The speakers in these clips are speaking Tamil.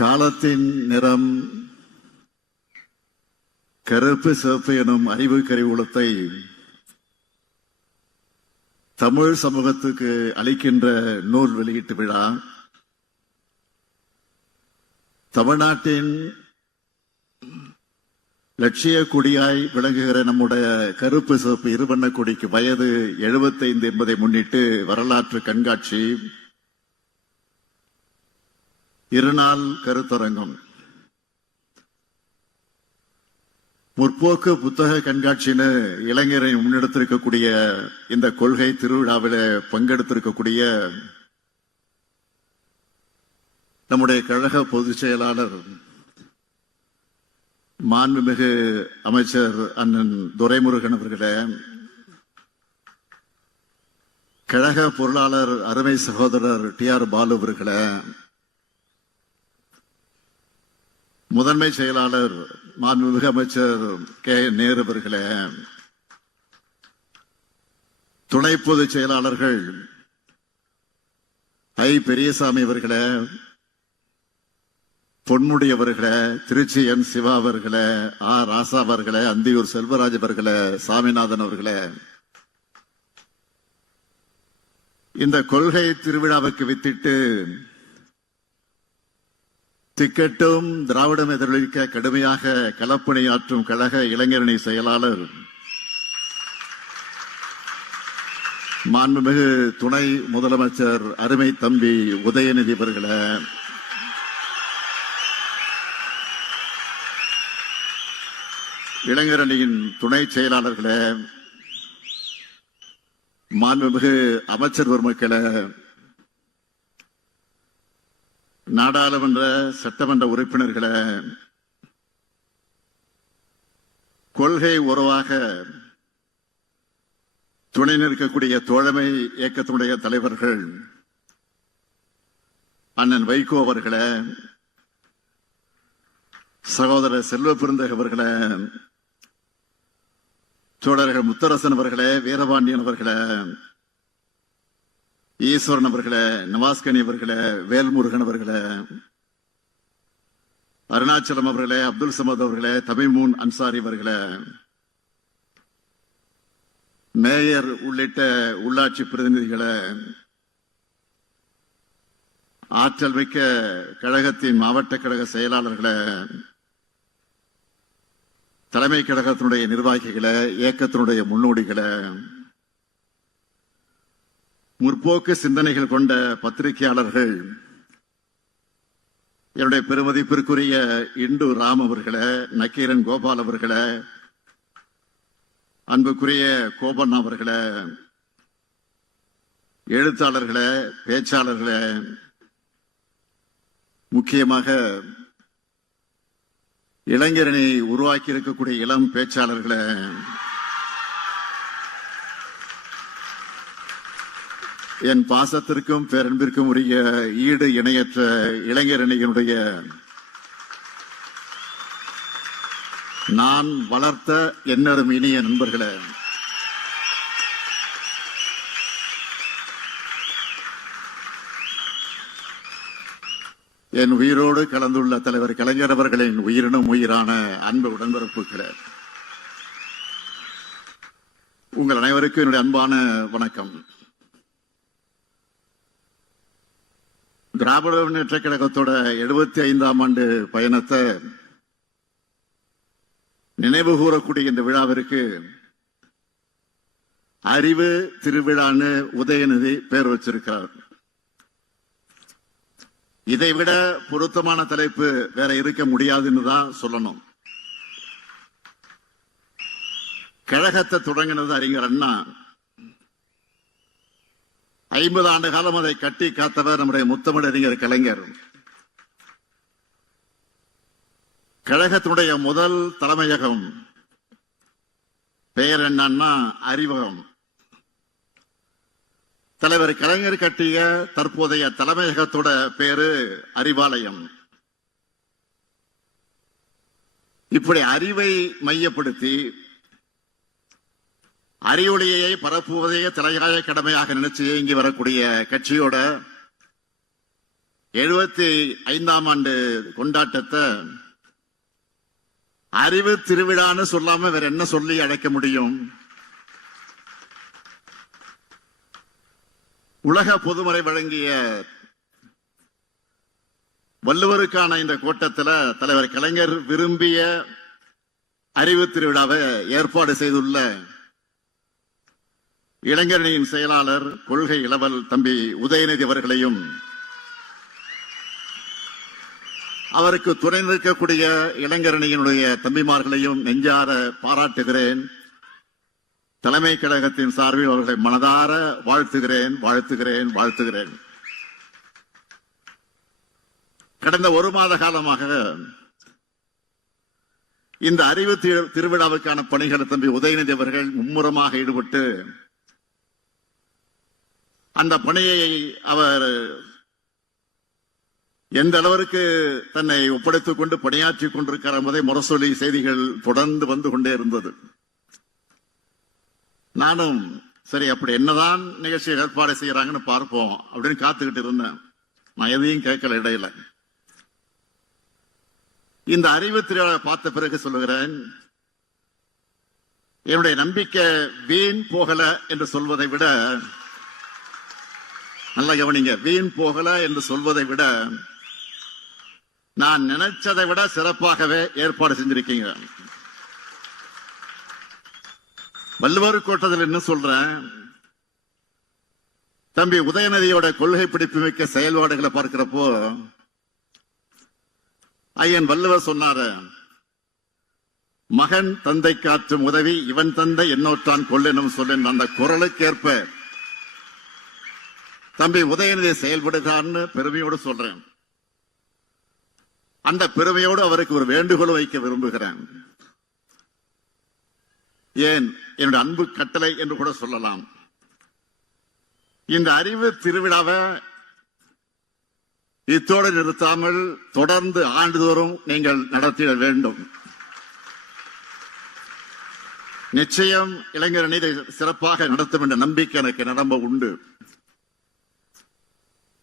காலத்தின் நிறம் கருப்பு சிவப்பு எனும் அறிவு கருவூலத்தை தமிழ் சமூகத்துக்கு அளிக்கின்ற நூல் வெளியீட்டு விழா. தமிழ்நாட்டின் லட்சிய கொடியாய் விளங்குகிற நம்முடைய கருப்பு சிவப்பு இருவண்ண கொடிக்கு வயது 75 என்பதை முன்னிட்டு வரலாற்று கண்காட்சி. இருநாள் கருத்தரங்கம். முற்போக்கு புத்தக கண்காட்சின்னு இளைஞரை முன்னெடுத்திருக்கக்கூடிய இந்த கொள்கை திருவிழாவில் பங்கெடுத்திருக்கக்கூடிய நம்முடைய கழக பொதுச் செயலாளர் மாண்புமிகு அமைச்சர் அண்ணன் துரைமுருகன் அவர்களே கழக பொருளாளர் அருமை சகோதரர் டி ஆர் பாலு அவர்களே முதன்மை செயலாளர் மாண்புமிகு அமைச்சர் கே. நேரு அவர்களே துணை பொதுச் செயலாளர்கள் ஐ. பெரியசாமி அவர்களே பொன்முடி அவர்களே திருச்சி என். சிவா அவர்களே ஆ. ராசா அவர்களே அந்தியூர் செல்வராஜ் அவர்களே சாமிநாதன் அவர்களே இந்த கொள்கை திருவிழாவுக்கு வித்திட்டு திக்கட்டும் திராவிடம் எதிரொலிக்க கடுமையாக களப்பணியாற்றும் கழக இளைஞரணி செயலாளர் மாண்புமிகு துணை முதலமைச்சர் அருமை தம்பி உதயநிதி அவர்களை. இளைஞரணியின் துணை செயலாளர்களை மாண்புமிகு அமைச்சர் பெருமக்களை நாடாளுமன்ற சட்டமன்ற உறுப்பினர்களை கொள்கை உறவாக துணை நிற்கக்கூடிய தோழமை இயக்கத்தினுடைய தலைவர்கள் அண்ணன் வைகோ அவர்களை சகோதரர் செல்வ பெருந்தக அவர்களை தோழர்கள் முத்தரசன் அவர்களே வீரபாண்டியன் அவர்களை ஈஸ்வரன் அவர்களை நவாஸ்கனி அவர்களை வேல்முருகன் அவர்களை அருணாச்சலம் அவர்களே அப்துல் சமத் அவர்களே தமிமூன் அன்சாரி அவர்களே மேயர் உள்ளிட்ட உள்ளாட்சி பிரதிநிதிகளை ஆற்றல் மிக்க கழகத்தின் மாவட்ட கழக செயலாளர்களை தலைமை கழகத்தினுடைய நிர்வாகிகளை இயக்கத்தினுடைய முன்னோடிகளை முற்போக்கு சிந்தனைகள் கொண்ட பத்திரிகையாளர்கள் என்னுடைய பெருமதிப்பிற்குரிய இண்டு ராம் அவர்களை நக்கீரன் கோபால் அவர்களை அன்புக்குரிய கோபன் அவர்களை எழுத்தாளர்களை பேச்சாளர்களை முக்கியமாக இளைஞரணி உருவாக்கி இருக்கக்கூடிய இளம் பேச்சாளர்களை என் பாசத்திற்கும் பேரன்பிற்கும் உரிய ஈடு இணையற்ற இளைஞரணியினுடைய நான் வளர்த்த என்னரும் இனிய நண்பர்களே என் உயிரோடு கலந்துள்ள தலைவர் கலைஞர் அவர்களின் உயிரினும் உயிரான அன்பு உடன்பிறப்புகளே உங்கள் அனைவருக்கும் என்னுடைய அன்பான வணக்கம். திராவிட முன்னேற்ற கழகத்தோட எழுபத்தி ஐந்தாம் ஆண்டு பயணத்தை நினைவு கூறக்கூடிய இந்த விழாவிற்கு அறிவு திருவிழான்னு உதயநிதி பேர் வச்சிருக்கிறார். இதை விட பொருத்தமான தலைப்பு வேற இருக்க முடியாதுன்னு தான் சொல்லணும். கழகத்தை தொடங்கினது அறிஞர் அண்ணா. ஐம்பது ஆண்டு காலம் அதை கட்டி காத்தவர் நம்முடைய முத்தமிழறிஞர் கலைஞர். கழகத்தினுடைய முதல் தலைமையகம் பெயர் என்னன்னா அறிவகம். தலைவர் கலைஞர் கட்டிய தற்போதைய தலைமையகத்தோட பேரு அறிவாலயம். இப்படி அறிவை மையப்படுத்தி அறிவொளியை பரப்புவதையே தலையாய கடமையாக நினைச்சு இயங்கி வரக்கூடிய கட்சியோட எழுபத்தி ஐந்தாம் ஆண்டு கொண்டாட்டத்தை அறிவு திருவிழான்னு சொல்லாம வேற என்ன சொல்லி அழைக்க முடியும்? உலக பொதுமறை வழங்கிய வள்ளுவருக்கான இந்த கூட்டத்தில் தலைவர் கலைஞர் விரும்பிய அறிவு திருவிழாவை ஏற்பாடு செய்துள்ள இளைஞரணியின் செயலாளர் கொள்கை இளவல் தம்பி உதயநிதி அவர்களையும் அவருக்கு துணை நிற்கக்கூடிய இளைஞரணியினுடைய தம்பிமார்களையும் நெஞ்சார பாராட்டுகிறேன். தலைமை கழகத்தின் சார்பில் அவர்களை மனதார வாழ்த்துகிறேன் வாழ்த்துகிறேன் வாழ்த்துகிறேன். கடந்த ஒரு மாத காலமாக இந்த அறிவு திரு- திருவிழாவுக்கான பணிகளை தம்பி உதயநிதி அவர்கள் மும்முரமாக ஈடுபட்டு அந்த பணியை அவர் எந்த அளவிற்கு தன்னை ஒப்படைத்துக் கொண்டு பணியாற்றிக் கொண்டிருக்கிறார் என்பதை முரசொலி செய்திகள் தொடர்ந்து வந்து கொண்டே இருந்தது. நானும் சரி அப்படி என்னதான் நிகழ்ச்சி ஏற்பாடு செய்யறாங்கன்னு பார்ப்போம் அப்படின்னு காத்துக்கிட்டு இருந்தேன். நான் எதையும் கேட்கல இடையில. இந்த அறிவு திருவிழா பார்த்த பிறகு சொல்லுகிறேன் என்னுடைய நம்பிக்கை வீண் போகல என்று சொல்வதை விட நல்லா கவனிங்க. வீண் போகல என்று சொல்வதை விட நான் நினைச்சதை விட சிறப்பாகவே ஏற்பாடு செஞ்சிருக்கீங்க. வள்ளுவர் கோட்டத்தில் என்ன சொல்றேன்? தம்பி உதயநிதியோட கொள்கை பிடிப்பு மிக்க செயல்பாடுகளை பார்க்கிறப்போ ஐயன் வள்ளுவர் சொன்னாரு மகன் தந்தை காற்றும் உதவி இவன் தந்தை என்னோற்றான் கொள்ளெனும் சொல்லின் அந்த குரலுக்கேற்ப தம்பி உதயநிதி செயல்படுகிறான்னு பெருமையோடு சொல்றேன். அந்த பெருமையோடு அவருக்கு ஒரு வேண்டுகோள் வைக்க விரும்புகிறேன். ஏன்? என்னுடைய அன்பு கட்டளை என்று கூட சொல்லலாம். இந்த அறிவு திருவிழாவை இத்தோடு நிறுத்தாமல் தொடர்ந்து ஆண்டுதோறும் நீங்கள் நடத்திட வேண்டும். நிச்சயம் இளைஞர் அணி இதை சிறப்பாக நடத்தும் என்ற நம்பிக்கை எனக்கு நிரம்ப உண்டு.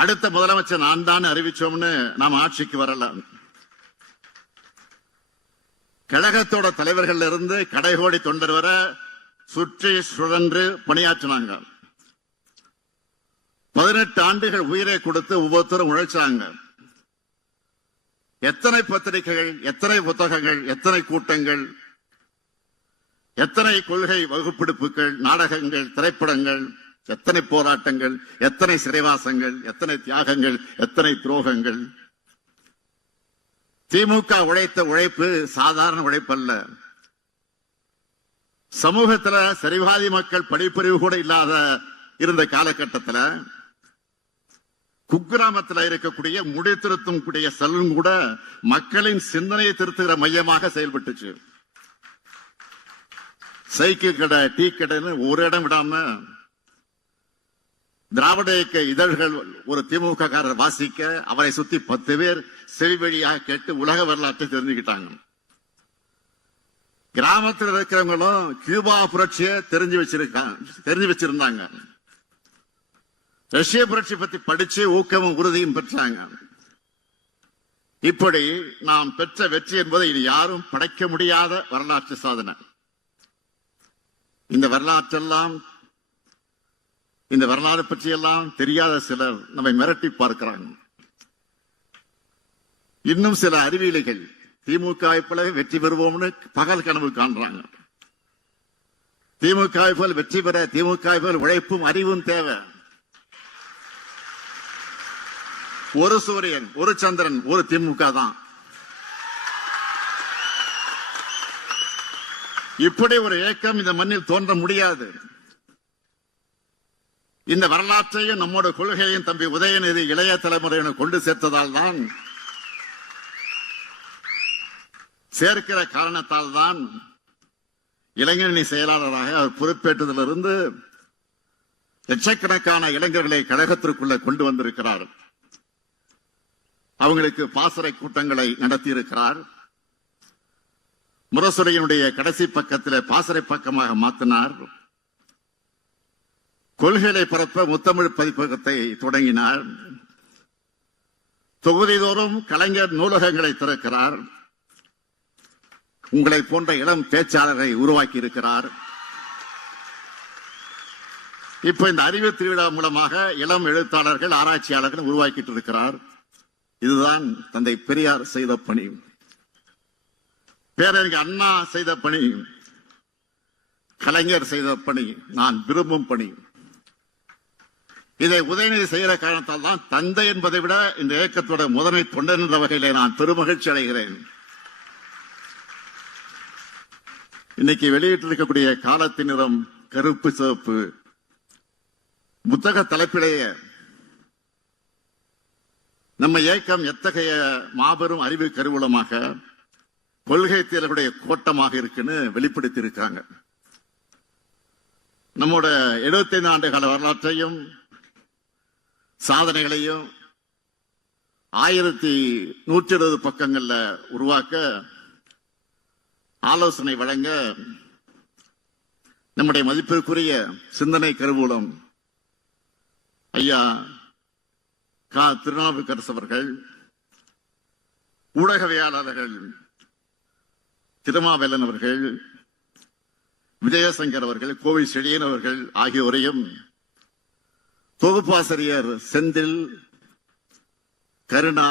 அடுத்த முதலமைச்சர் நான் தான் அறிவிச்சோம்னு நாம் ஆட்சிக்கு வரலாம் கழகத்தோட தலைவர்கள் இருந்து கடைகோடி தொண்டர் வர சுற்றி சுழன்று பணியாற்றினாங்க. பதினெட்டு ஆண்டுகள் உயிரை கொடுத்து ஒவ்வொருத்தரும் உழைச்சாங்க. எத்தனை பத்திரிகைகள் எத்தனை புத்தகங்கள் எத்தனை கூட்டங்கள் எத்தனை கொள்கை வகுப்பெடுப்புகள் நாடகங்கள் திரைப்படங்கள் எத்தனை போராட்டங்கள் எத்தனை சிறைவாசங்கள் எத்தனை தியாகங்கள் எத்தனை துரோகங்கள். திமுக உழைத்த உழைப்பு சாதாரண உழைப்பல்ல. சமூகத்துல சரிவாதி மக்கள் படிப்பறிவு கூட இல்லாத இருந்த காலகட்டத்துல குக்கிராமத்துல இருக்கக்கூடிய முடி திருத்தும் கூடிய செல்லும் கூட மக்களின் சிந்தனையை திருத்துகிற மையமாக செயல்பட்டுச்சு. சைக்கிள் கடை டீ கடைன்னு ஒரு இடம் விடாம திராவிட இயக்க இதழ்கள் ஒரு திமுக காரர் வாசிக்க அவரை சுத்தி பத்து பேர் செவிவழியாக கேட்டு உலக வரலாற்றை தெரிஞ்சுக்கிட்டாங்க. கிராமத்தில் இருக்கிறவங்களும் கியூபா புரட்சியை தெரிஞ்சு வச்சிருக்காங்க தெரிஞ்சு வச்சிருந்தாங்க. ரஷ்ய புரட்சி பத்தி படிச்சு ஊக்கமும் உறுதியும் பெற்றாங்க. இப்படி நாம் பெற்ற வெற்றி என்பதை இனி யாரும் படைக்க முடியாத வரலாற்று சாதனை. இந்த வரலாற்றெல்லாம் இந்த வரலாறு பற்றியெல்லாம் தெரியாத சிலர் நம்மை மிரட்டி பார்க்கிறாங்க. இன்னும் சில அறிவியலிகள் திமுக போல வெற்றி பெறுவோம்னு பகல் கனவு காண்றாங்க. திமுக போல் வெற்றி பெற திமுக போல் உழைப்பும் அறிவும் தேவை. ஒரு சூரியன் ஒரு சந்திரன் ஒரு திமுக தான். இப்படி ஒரு இயக்கம் இந்த மண்ணில் தோன்ற முடியாது. இந்த வரலாற்றையும் நம்மோட கொள்கையும் தம்பி உதயநிதி இளைய தலைமுறையினர் கொண்டு சேர்த்ததால் தான் சேர்க்கிற காரணத்தால் தான் இளைஞரணி செயலாளராக அவர் பொறுப்பேற்றதிலிருந்து லட்சக்கணக்கான இளைஞர்களை கழகத்திற்குள்ள கொண்டு வந்திருக்கிறார். அவங்களுக்கு பாசறை கூட்டங்களை நடத்தியிருக்கிறார். முரசுரையினுடைய கடைசி பக்கத்தில் பாசறை பக்கமாக மாற்றினார் கொள்கைகளை பரப்ப முத்தமிழ் பதிப்பகத்தை தொடங்கினார். தொகுதிதோறும் கலைஞர் நூலகங்களை திறக்கிறார். உங்களை போன்ற இளம் பேச்சாளரை உருவாக்கி இருக்கிறார் இப்ப இந்த அறிவு திருவிழா மூலமாக இளம் எழுத்தாளர்கள் ஆராய்ச்சியாளர்கள் உருவாக்கிட்டு இருக்கிறார் இதுதான் தந்தை பெரியார் செய்த பணி. பேரறிஞர் அண்ணா செய்த பணி. கலைஞர் செய்த பணி. நான் விரும்பும் பணி. இதை உதயநிதி செய்கிற காரணத்தால் தான் தந்தை என்பதை விட இந்த இயக்கத்தோட முதன்மை தொண்டர் என்ற வகையிலே நான் பெருமகிழ்ச்சி அடைகிறேன். இன்னைக்கு வெளியிட்டிருக்கக்கூடிய காலத்தின் நிறம் கருப்பு சிவப்பு புத்தக தலைப்பிலேயே நம்ம இயக்கம் எத்தகைய மாபெரும் அறிவு கருவூலமாக கொள்கை தேர்வுடைய கோட்டமாக இருக்குன்னு வெளிப்படுத்தி இருக்காங்க நம்மோட 75 ஆண்டு கால வரலாற்றையும் சாதனைகளையும் ஆயிரத்தி நூற்றி இருபது பக்கங்கள்ல உருவாக்க ஆலோசனை வழங்க நம்முடைய மதிப்பிற்குரிய சிந்தனை கருவூலம் ஐயா கா. திருநாவுக்கரசு அவர்கள் ஊடகவியலாளர்கள் திருமாவேலன் அவர்கள் விஜயசங்கர் அவர்கள் கோவை செழியன் அவர்கள் ஆகியோரையும் தொகுப்பாசிரியர் செந்தில் கருணா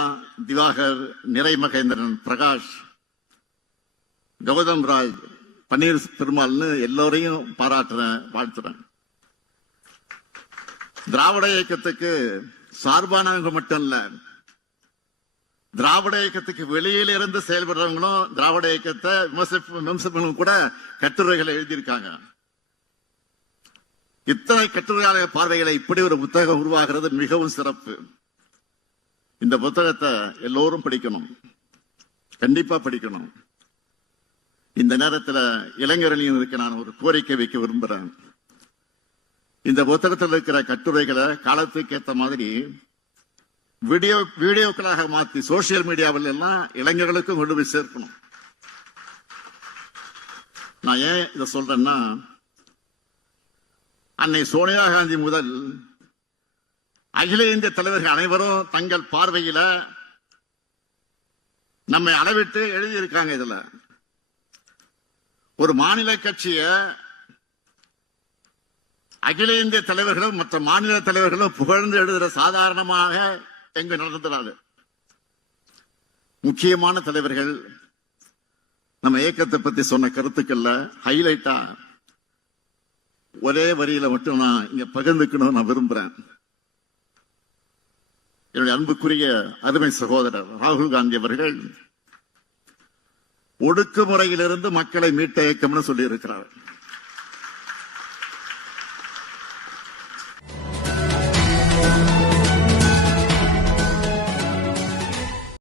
திவாகர் நிறைமகேந்திரன் பிரகாஷ் கௌதம் ராஜ் பன்னீர் பெருமாள்னு எல்லோரையும் பாராட்டுறேன் வாழ்த்துறேன். திராவிட இயக்கத்துக்கு சார்பானவங்க மட்டும் இல்ல திராவிட இயக்கத்துக்கு வெளியில இருந்து செயல்படுறவங்களும் திராவிட இயக்கத்தை விமர்சிப்பு விமர்சிப்பவங்களும் கூட கட்டுரைகளை எழுதியிருக்காங்க. இத்தனை கட்டுரையாளர் பார்வைகளை இப்படி ஒரு புத்தகம் உருவாகிறது மிகவும் சிறப்பு. இந்த புத்தகத்தை எல்லோரும் படிக்கணும். கண்டிப்பா படிக்கணும். இந்த நேரத்தில் இளைஞரணியினருக்கு நான் ஒரு கோரிக்கை வைக்க விரும்புறேன். இந்த புத்தகத்தில் இருக்கிற கட்டுரைகளை காலத்துக்கு ஏத்த மாதிரி வீடியோ வீடியோக்களாக மாத்தி சோசியல் மீடியாவில் எல்லாம் இளைஞர்களுக்கும் கொண்டு போய் சேர்க்கணும். நான் ஏன் இதை சொல்றேன்னா அன்னை சோனியா காந்தி முதல். அகில இந்திய தலைவர்கள் அனைவரும் தங்கள் பார்வையில நம்மை அளவிட்டு எழுதியிருக்காங்க இதுல. ஒரு மாநில கட்சிய அகில இந்திய தலைவர்களும் மற்ற மாநில தலைவர்களும் புகழ்ந்து எழுதுற சாதாரணமாக எங்க நடந்துறாரு முக்கியமான தலைவர்கள் நம்ம இயக்கத்தை பத்தி சொன்ன கருத்துக்கள்ல ஹைலைட்டா ஒரே வரியில மட்டும் நான் இங்க பகிர்ந்துக்கணும் நான் விரும்புறேன். என்னுடைய அன்புக்குரிய அருமை சகோதரர் ராகுல் காந்தி அவர்கள் ஒடுக்குமுறையிலிருந்து மக்களை மீட்ட இயக்கம்னு சொல்லி இருக்கிறார்கள்